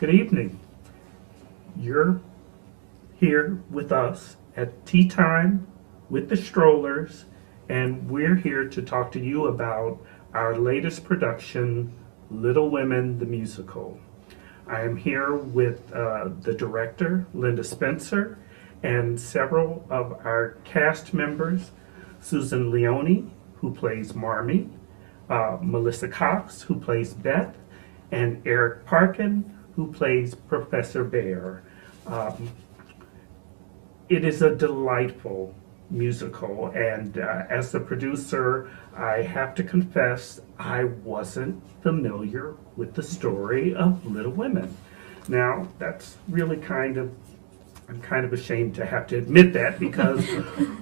Good evening. You're here with us at Tea Time with the Strollers, and we're here to talk to you about our latest production, Little Women, the musical. I am here with the director, Linda Spencer, and several of our cast members, Susan Leone, who plays Marmee, Melissa Cox, who plays Beth, and Eric Parkin, who plays Professor Bear. It is a delightful musical, and as the producer, I have to confess I wasn't familiar with the story of Little Women. Now, that's really I'm kind of ashamed to have to admit that, because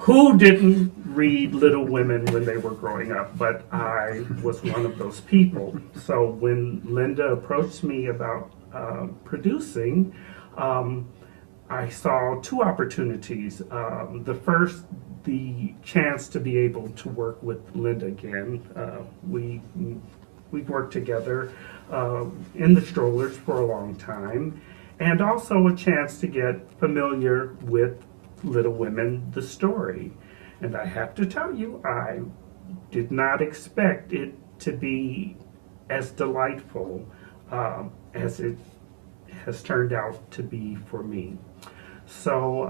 who didn't read Little Women when they were growing up? But I was one of those people. So when Linda approached me about producing, I saw two opportunities. The first, the chance to be able to work with Linda again. We've worked together in the Strollers for a long time, and also a chance to get familiar with Little Women, the story. And I have to tell you, I did not expect it to be as delightful as it has turned out to be for me. So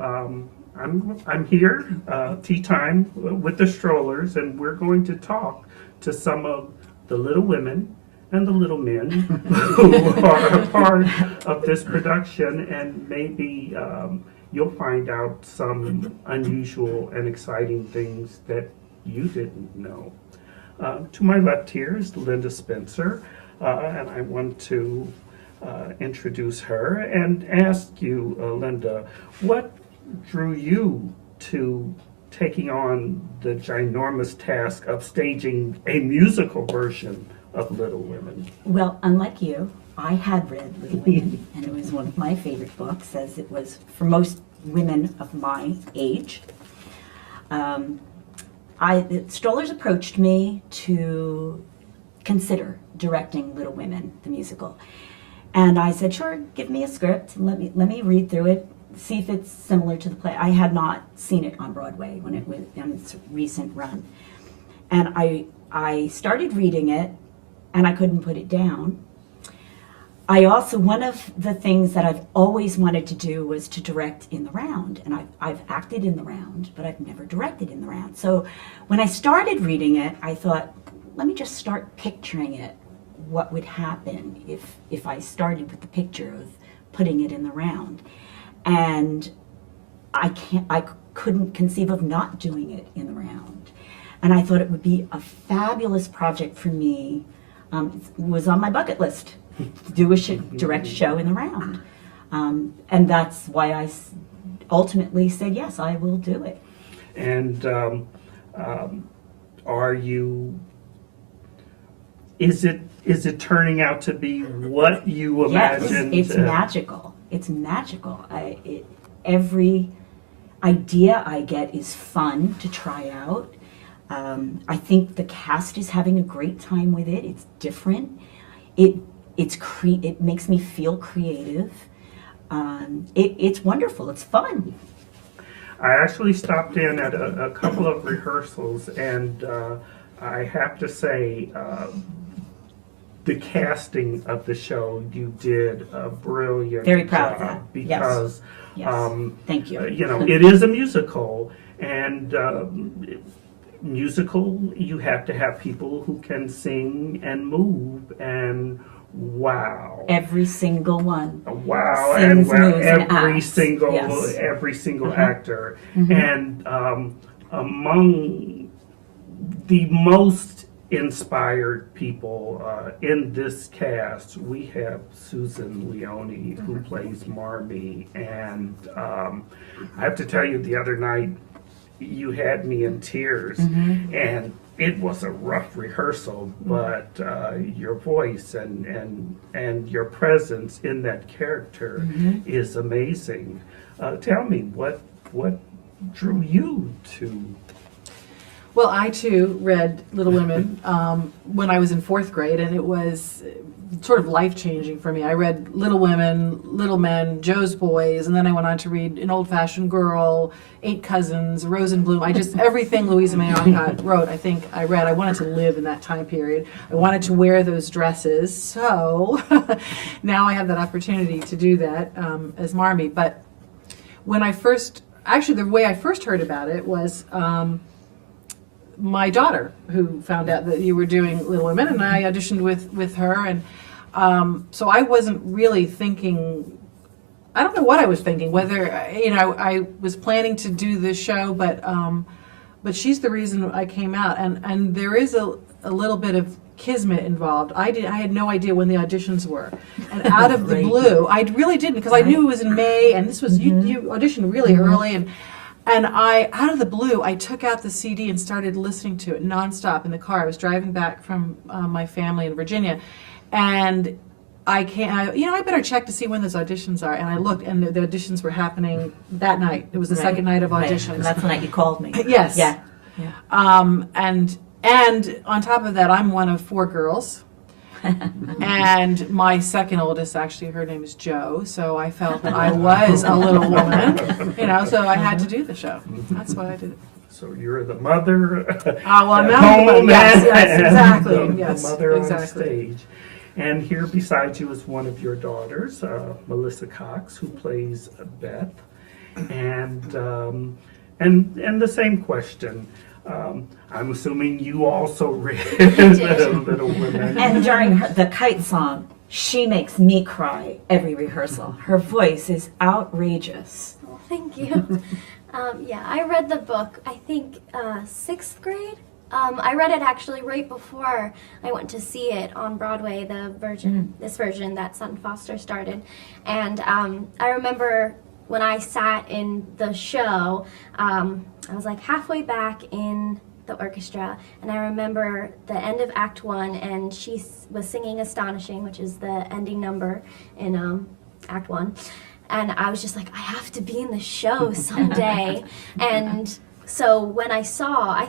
I'm here, Tea Time with the Strollers, and we're going to talk to some of the little women and the little men who are a part of this production, and maybe you'll find out some unusual and exciting things that you didn't know. To my left here is Linda Spencer, and I want to introduce her and ask you, Linda, what drew you to taking on the ginormous task of staging a musical version of Little Women? Well, unlike you, I had read Little Women, and it was one of my favorite books, as it was for most women of my age. The Strollers approached me to consider directing Little Women, the musical. And I said, sure, give me a script, let me read through it, see if it's similar to the play. I had not seen it on Broadway when it was in its recent run. And I started reading it, and I couldn't put it down. I also, one of the things that I've always wanted to do was to direct in the round. And I've acted in the round, but I've never directed in the round. So when I started reading it, I thought, let me just start picturing it. What would happen if I started with the picture of putting it in the round? And I couldn't conceive of not doing it in the round. And I thought it would be a fabulous project for me. It was on my bucket list to do a direct show in the round. And that's why I ultimately said, yes, I will do it. And is it turning out to be what you imagined? Yes, it's magical. It's magical. Every idea I get is fun to try out. I think the cast is having a great time with it. It's different. It makes me feel creative. It's wonderful. It's fun. I actually stopped in at a couple of rehearsals, and I have to say, the casting of the show, you did a brilliant Very proud job, of that. because Yes. Thank you. It is a musical, and musical, you have to have people who can sing and move, and wow. Every single one. Wow, sings, and moves, and every acts. single Yes. every single Uh-huh. actor. Mm-hmm. And among the most inspired people in this cast, we have Susan Leone, who plays Marmee, and I have to tell you, the other night you had me in tears, and it was a rough rehearsal, but your voice and your presence in that character is amazing. Tell me, what drew you to Well, I too read Little Women when I was in 4th grade, and it was sort of life-changing for me. I read Little Women, Little Men, Joe's Boys, and then I went on to read An Old-Fashioned Girl, 8 Cousins, Rose and Bloom. I just, everything Louisa May Alcott wrote, I think I read. I wanted to live in that time period. I wanted to wear those dresses, so now I have that opportunity to do that as Marmee. But when I first, actually the way I first heard about it was my daughter, who found out that you were doing Little Women, and I auditioned with her, and so I wasn't really thinking, I don't know what I was thinking, whether, I was planning to do this show, but she's the reason I came out, and there is a little bit of kismet involved. I had no idea when the auditions were, and out of the blue, I really didn't, because I knew it was in May, and this was, you auditioned really early, and I, out of the blue, I took out the CD and started listening to it nonstop in the car. I was driving back from my family in Virginia, and I better check to see when those auditions are. And I looked, and the auditions were happening that night. It was the second night of auditions. Right. That's the night you called me. Yes. Yeah. And on top of that, I'm one of 4 girls. And my second oldest, actually, her name is Jo, so I felt that I was a little woman, so I had to do the show. That's why I did it. So you're the mother I'm at not the home, mother. Yes, exactly. the mother on exactly. stage. And here beside you is one of your daughters, Melissa Cox, who plays Beth. And the same question. I'm assuming you also read Little Women. And during the kite song, she makes me cry every rehearsal. Her voice is outrageous. Well, thank you. I read the book, I think 6th grade. I read it actually right before I went to see it on Broadway, this version that Sutton Foster started. And I remember when I sat in the show, I was like halfway back in the orchestra, and I remember the end of Act 1, and she was singing Astonishing, which is the ending number in Act 1. And I was just like, I have to be in the show someday. And so when I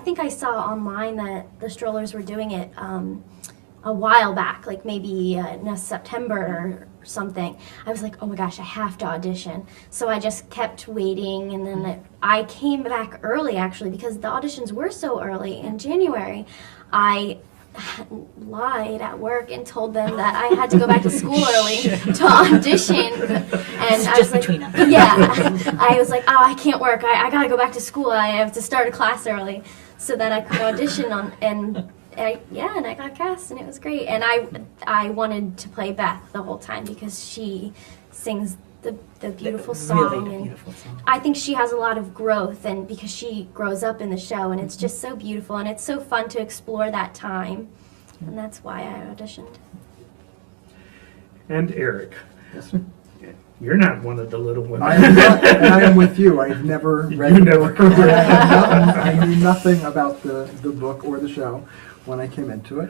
think I saw online that the Strollers were doing it a while back, like maybe in September or something, I was like, oh my gosh, I have to audition. So I just kept waiting, and then I came back early, actually, because the auditions were so early in January. I lied at work and told them that I had to go back to school early to audition, and I was like, between us. yeah, I was like, oh, I can't work. I gotta go back to school. I have to start a class early so that I could audition and I got cast, and it was great. And I wanted to play Beth the whole time because she sings the beautiful song, Really and beautiful song. I think she has a lot of growth, and because she grows up in the show, and it's just so beautiful, and it's so fun to explore that time, and that's why I auditioned. And Eric, Yes. you're not one of the Little Women. I am not, and I am with you. I've never read You the never book. read I knew nothing about the book or the show when I came into it.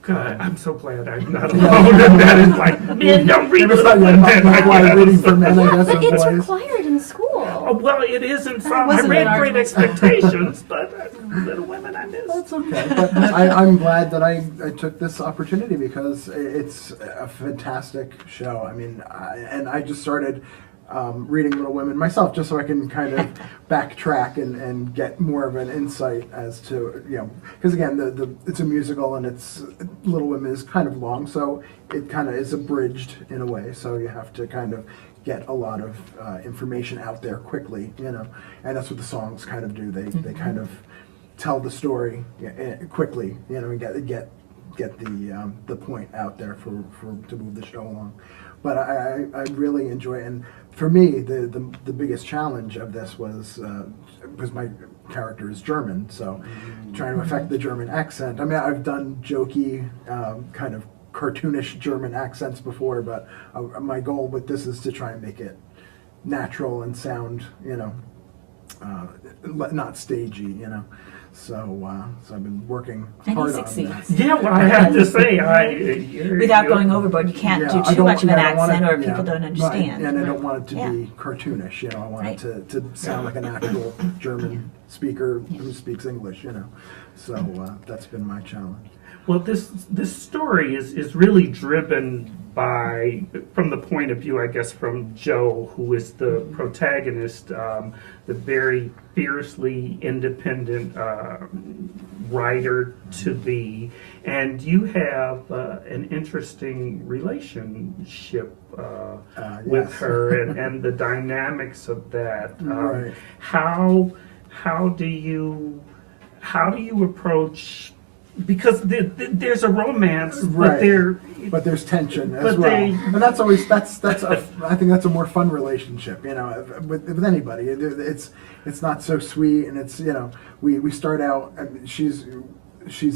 God, I'm so glad I'm not alone in that. It's like, men don't read It was Little like Women. why reading for men, I Yeah, guess, but it's and boys. required in school. Oh, well, it is in some. I wasn't read in our Great class. Expectations, but Little Women I missed. That's okay. But I'm glad that I took this opportunity because it's a fantastic show. I mean, I just started reading Little Women myself just so I can kind of backtrack and get more of an insight as to, because again, it's a musical and Little Women is kind of long, so it kind of is abridged in a way, so you have to kind of get a lot of information out there quickly, and that's what the songs kind of do. They kind of tell the story quickly, and get the point out there for to move the show along. But I really enjoy it, and for me the biggest challenge of this was because my character is German, so trying to affect the German accent. I mean, I've done jokey kind of cartoonish German accents before, but my goal with this is to try and make it natural and sound not stagey, you know. So I've been working And he hard on succeeds. that. Yeah, well, I have to say, Without going overboard, you can't Yeah, do I too don't- much of an yeah, I don't want accent it- or people don't right, understand. and I don't want it to Yeah. be cartoonish, you know. I want Right. it to sound like an actual German speaker who speaks English, you know. So that's been my challenge. Well, this story is really driven by, from the point of view, I guess, from Joe, who is the protagonist, the very fiercely independent writer to be, and you have an interesting relationship with Yes. her, and the dynamics of that. Right. How do you approach? Because there's a romance, Right. but But there's tension as But well, they- and that's always I think that's a more fun relationship, you know, with anybody. It's not so sweet, and it's, you know, we start out. I mean, she's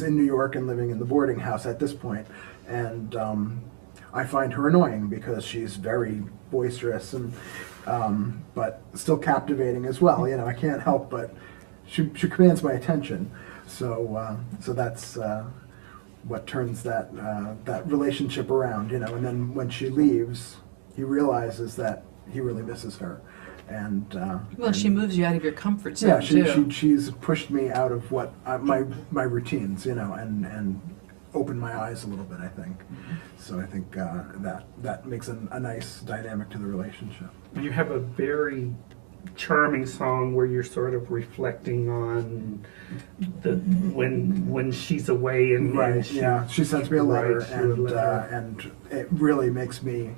in New York and living in the boarding house at this point, and I find her annoying because she's very boisterous and but still captivating as well. You know, I can't help but she commands my attention. So that's what turns that relationship around, you know. And then when she leaves, he realizes that he really misses her, and Well, she moves you out of your comfort zone, yeah, too. she's pushed me out of what my routines, you know, and opened my eyes a little bit, I think. So I think that makes a nice dynamic to the relationship. and you have a very charming song where you're sort of reflecting on when she's away and Yeah, she sends me a letter, writes you a letter. and it really makes me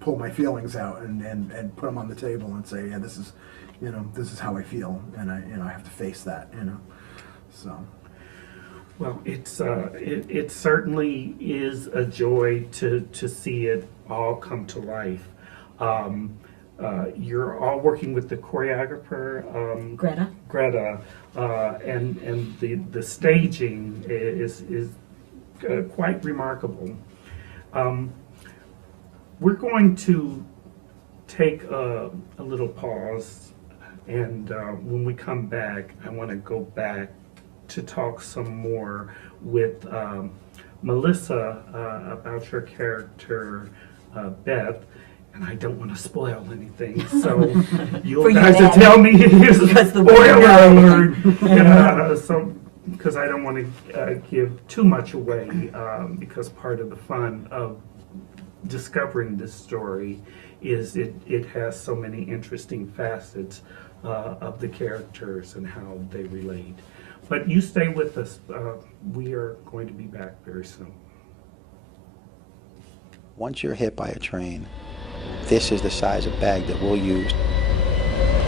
pull my feelings out and put them on the table and say, yeah, this is how I feel, and I have to face that, you know. So Well, it certainly is a joy to see it all come to life. You're all working with the choreographer, Greta. and the staging is quite remarkable. We're going to take a little pause, and when we come back, I want to go back to talk some more with Melissa about your character, Beth. And I don't want to spoil anything, so you For you, guys will Ed. tell me it is Because the spoiler word- alert. So, because I don't want to give too much away, because part of the fun of discovering this story is it has so many interesting facets of the characters and how they relate. But you stay with us. We are going to be back very soon. Once you're hit by a train, this is the size of bag that we'll use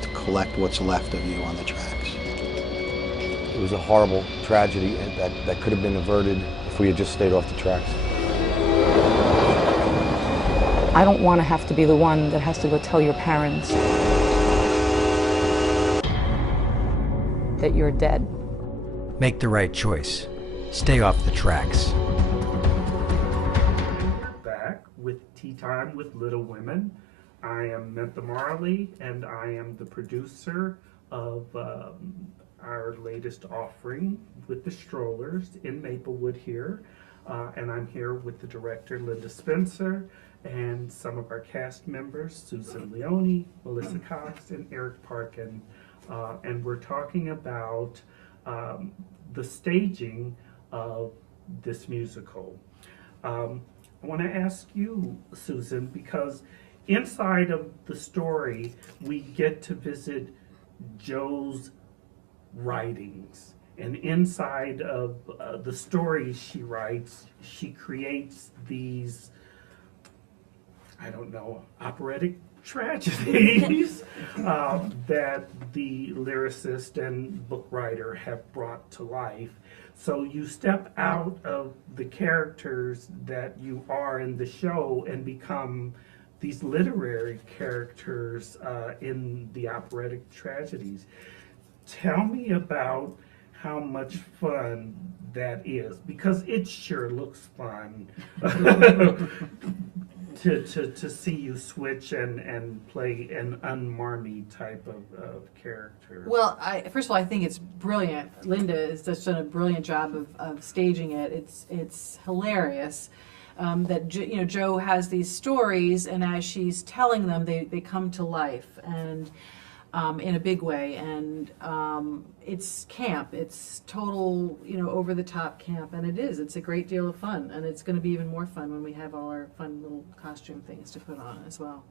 to collect what's left of you on the tracks. It was a horrible tragedy that could have been averted if we had just stayed off the tracks. I don't want to have to be the one that has to go tell your parents that you're dead. Make the right choice. Stay off the tracks. Back with Tea Time with Little Women. I am Mentha Marley, and I am the producer of our latest offering with the Strollers in Maplewood here. And I'm here with the director, Linda Spencer, and some of our cast members, Susan Leone, Melissa Cox, and Eric Parkin. And we're talking about the staging of this musical. I want to ask you, Susan, because inside of the story, we get to visit Joe's writings. And inside of the stories she writes, she creates these, I don't know, operatic tragedies that the lyricist and book writer have brought to life. So you step out of the characters that you are in the show and become these literary characters in the operatic tragedies. Tell me about how much fun that is, because it sure looks fun. to see you switch and play an un-Marmee type of character. Well, first of all, I think it's brilliant. Linda has just done a brilliant job of staging it. It's hilarious that Jo has these stories, and as she's telling them, they come to life and in a big way. And it's camp. It's total over the top camp, and it is. It's a great deal of fun, and it's going to be even more fun when we have all our fun little costume things to put on as well.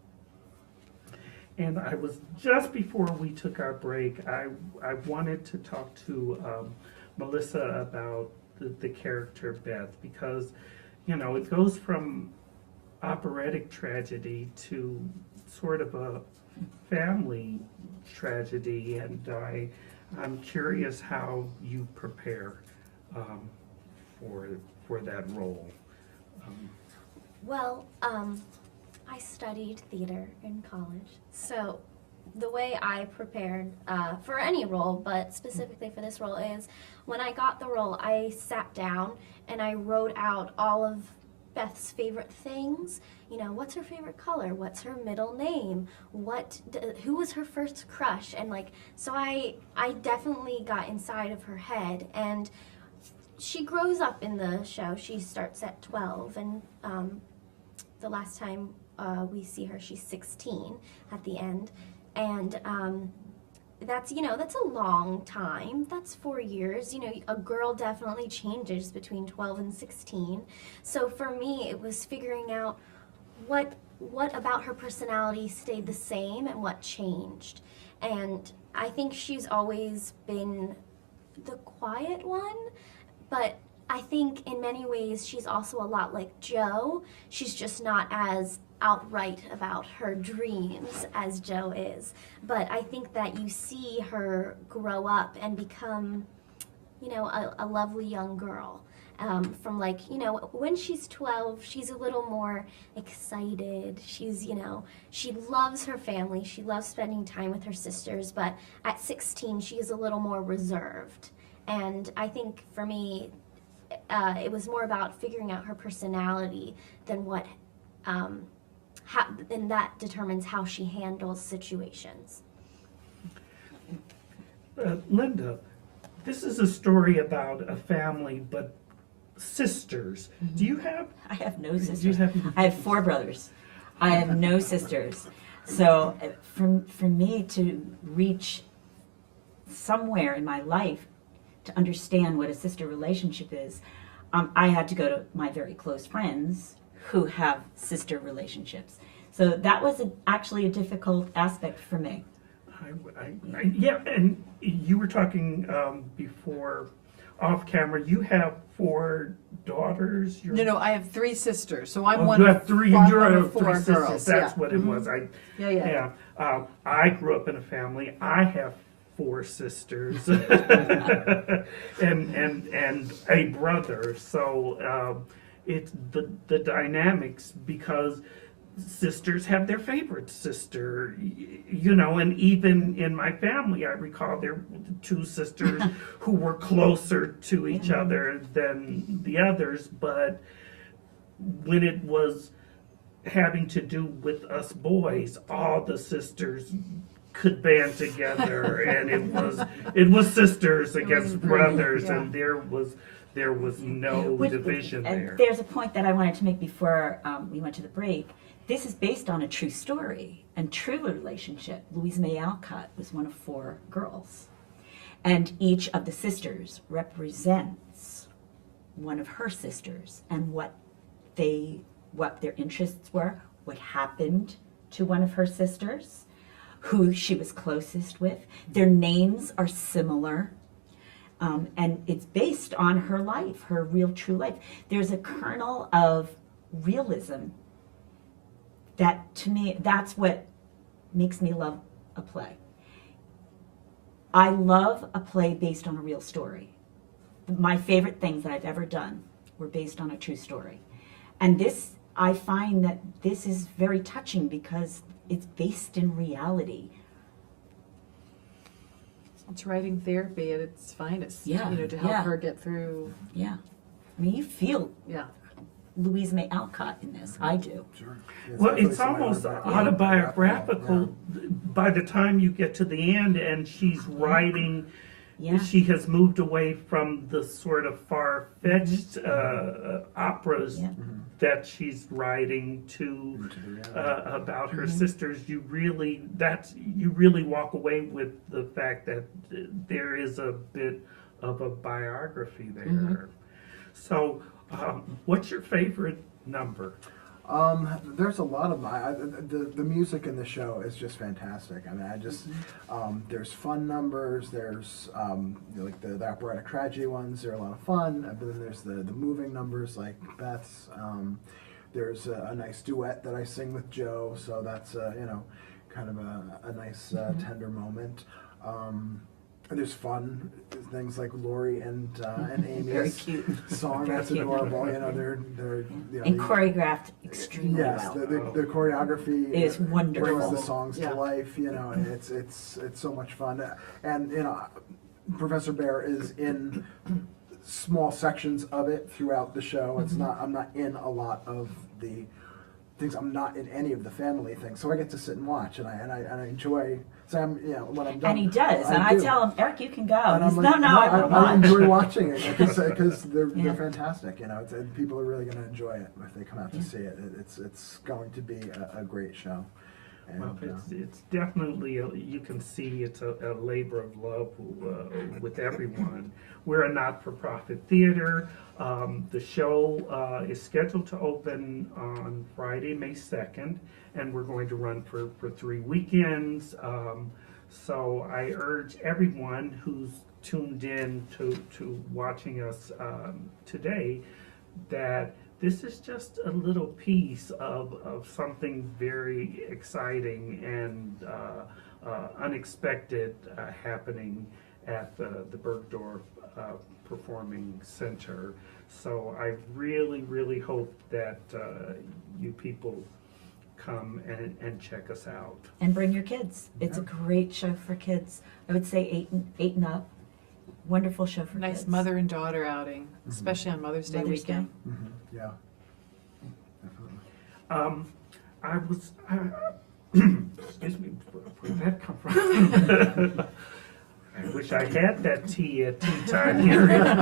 And I was, just before we took our break, I wanted to talk to Melissa about the character Beth, because, it goes from operatic tragedy to sort of a family tragedy, and I'm curious how you prepare for that role. Well, I studied theater in college, so the way I prepared for any role, but specifically for this role, is when I got the role, I sat down and I wrote out all of Beth's favorite things. What's her favorite color? What's her middle name? Who was her first crush? And so I definitely got inside of her head, and she grows up in the show. She starts at 12, and the last time we see her, she's 16 at the end, and that's a long time. That's 4 years. A girl definitely changes between 12 and 16. So for me, it was figuring out what about her personality stayed the same and what changed. And I think she's always been the quiet one, but I think in many ways she's also a lot like Jo. She's just not as outright about her dreams as Jo is. But I think that you see her grow up and become, a lovely young girl. From when she's 12, she's a little more excited. She's, she loves her family. She loves spending time with her sisters. But at 16, she is a little more reserved. And I think for me, it was more about figuring out her personality than and that determines how she handles situations. Linda, this is a story about a family, but sisters. Mm-hmm. Do you have? I have no sisters. I have 4 brothers. I have no sisters. So for me to reach somewhere in my life to understand what a sister relationship is, I had to go to my very close friends who have sister relationships. So that was actually a difficult aspect for me. Yeah, and you were talking before off camera. You have 4 daughters. No, I have 3 sisters. So I'm one. You have 3. I'm You're one a of 4 3 sisters. girls. That's Yeah. what it was. Yeah. I grew up in a family. I have 4 sisters and a brother. So it's the dynamics, because sisters have their favorite sister, and even in my family, I recall there were 2 sisters who were closer to each other than the others, but when it was having to do with us boys, all the sisters could band together, and it was sisters against brothers, yeah. and there was no division there. And there's a point that I wanted to make before we went to the break. This is based on a true story and true relationship. Louisa May Alcott was one of 4 girls, and each of the sisters represents one of her sisters and what their interests were, what happened to one of her sisters, who she was closest with. Their names are similar. And it's based on her life, her real true life. There's a kernel of realism that, to me, that's what makes me love a play. I love a play based on a real story. My favorite things that I've ever done were based on a true story. And this, I find that this is very touching because it's based in reality. It's writing therapy at its finest. Yeah, To help her get through. Yeah. I mean, you feel Yeah. Louisa May Alcott in this. I do. Sure. Well, definitely it's almost autobiographical. by the time you get to the end and she's writing. Yeah. She has moved away from the sort of far-fetched operas Yeah. that she's writing to about her sisters. You really walk away with the fact that there is a bit of a biography there. So, what's your favorite number? There's a lot of the music in the show is just fantastic. I mean, I just there's fun numbers. There's like the operatic tragedy ones. They're a lot of fun. But then there's the moving numbers like Beth's. There's a nice duet that I sing with Joe, so that's kind of a nice tender moment. There's fun things like Laurie and Amy's Very cute. song. Very That's cute. adorable. They're And choreographed extremely yes, well. the choreography Is wonderful. brings the songs Yeah. to life. And it's so much fun. And Professor Bear is in small sections of it throughout the show. It's not. I'm not in a lot of the things. I'm not in any of the family things. So I get to sit and watch, and I enjoy. So when I'm done. And he does. And I do. tell him, Eric, you can go. And He's, I'm like, no, I will I watch. enjoy watching it because they're Yeah. fantastic. And people are really going to enjoy it if they come out to see it. It's going to be a great show. And, Well, it's definitely, you can see it's a labor of love with everyone. We're a not-for-profit theater. The show is scheduled to open on Friday, May 2nd, and we're going to run for 3 weekends. So I urge everyone who's tuned in to watching us today that this is just a little piece of something very exciting and unexpected happening at the Bergdorf Performing Center. So I really, really hope that you people come and check us out. And bring your kids. It's a great show for kids. I would say eight and up. Wonderful show for Nice kids. mother and daughter outing, especially on Mother's Day Mother's weekend. Day. yeah, definitely. I was, excuse me, where did that come from? I wish I had that tea at tea time here. It's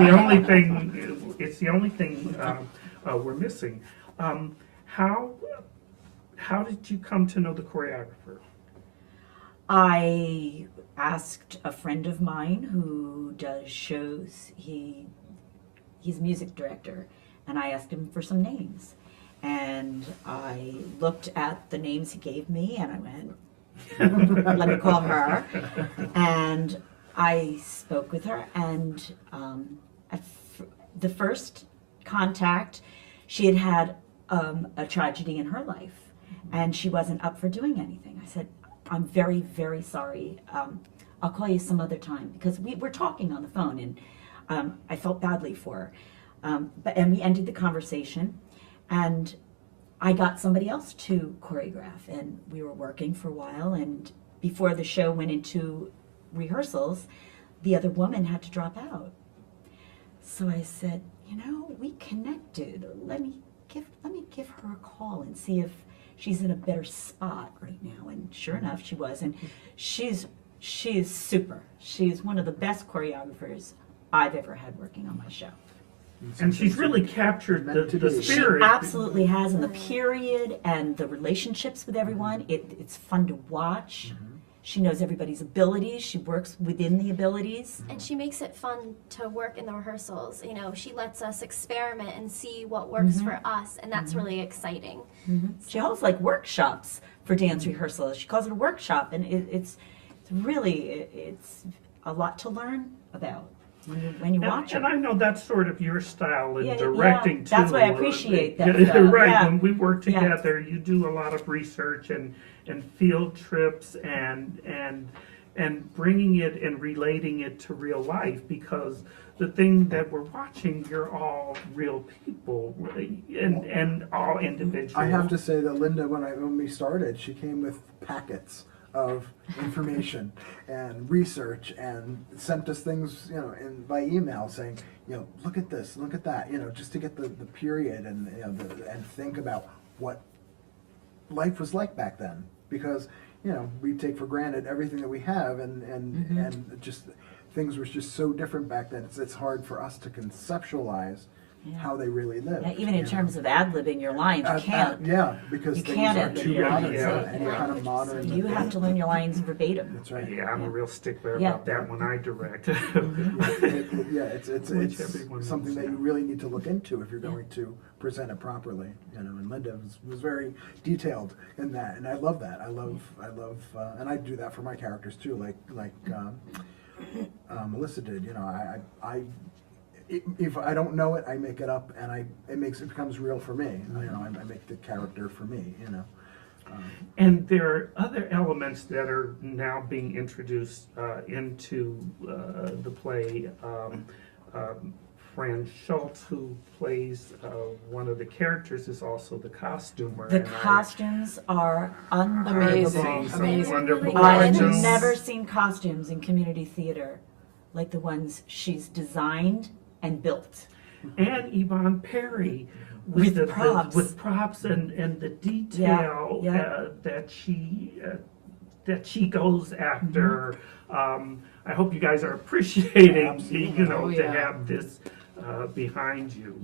the only thing we're missing. How did you come to know the choreographer? I asked a friend of mine who does shows. He's a music director, and I asked him for some names. And I looked at the names he gave me, and I went, let me call her. And I spoke with her, and the first contact, she had had a tragedy in her life, and she wasn't up for doing anything. I said, I'm very, very sorry. I'll call you some other time, because we were talking on the phone, and I felt badly for her. And we ended the conversation, and I got somebody else to choreograph, and we were working for a while, and before the show went into rehearsals, the other woman had to drop out. So I said, we connected. Let me give her a call and see if she's in a better spot right now. And sure enough, she was. And she is super. She's one of the best choreographers I've ever had working on my show. And she's really captured the She spirit. absolutely has, and the period and the relationships with everyone. It's fun to watch. She knows everybody's abilities. She works within the abilities. And she makes it fun to work in the rehearsals. She lets us experiment and see what works for us, and that's really exciting. She holds like workshops for dance rehearsals. She calls it a workshop, and it's really a lot to learn about when you watch it. And I know that's sort of your style in Yeah, directing yeah. too. That's why I appreciate that Yeah, stuff. right. Yeah. When we work Yeah. together, you do a lot of research and field trips and bringing it and relating it to real life, because the thing that we're watching, you're all real people and all individuals. I have to say that Linda, when we started, she came with packets of information and research, and sent us things, by email saying, look at this, look at that, just to get the period and and think about what life was like back then, because we take for granted everything that we have, and just things were just so different back then. It's hard for us to conceptualize how they really lived. Yeah, even in terms of ad-libbing your lines, you can't. Because you things can't are ad-lib too your modern, lines. any kind of modern. You have to learn your lines verbatim. That's right. Yeah, I'm a real stickler Yeah. about that when I direct. It's Which everyone something knows, that you really need to look into if you're going to present it properly. And Linda was very detailed in that, and I love that. I love, and I do that for my characters too. Like Melissa did. If I don't know it, I make it up, and it becomes real for me. I make the character for me. And there are other elements that are now being introduced into the play. Fran Schultz, who plays one of the characters, is also the costumer. The and costumes are Amazing. unbelievable. Some Amazing. wonderful I've costumes. never seen costumes in community theater like the ones she's designed and built. And Yvonne Perry With the props. with props and the detail Yeah. that she goes after. I hope you guys are appreciating, Absolutely. Oh, to yeah. have this behind you.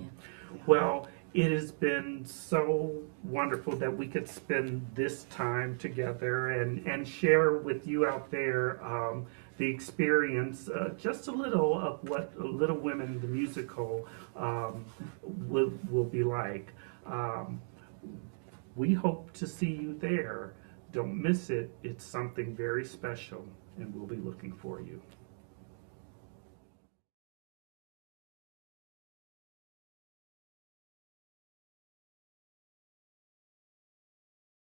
Well, it has been so wonderful that we could spend this time together and share with you out there the experience, just a little of what Little Women, the musical, will be like. We hope to see you there. Don't miss it. It's something very special, and we'll be looking for you.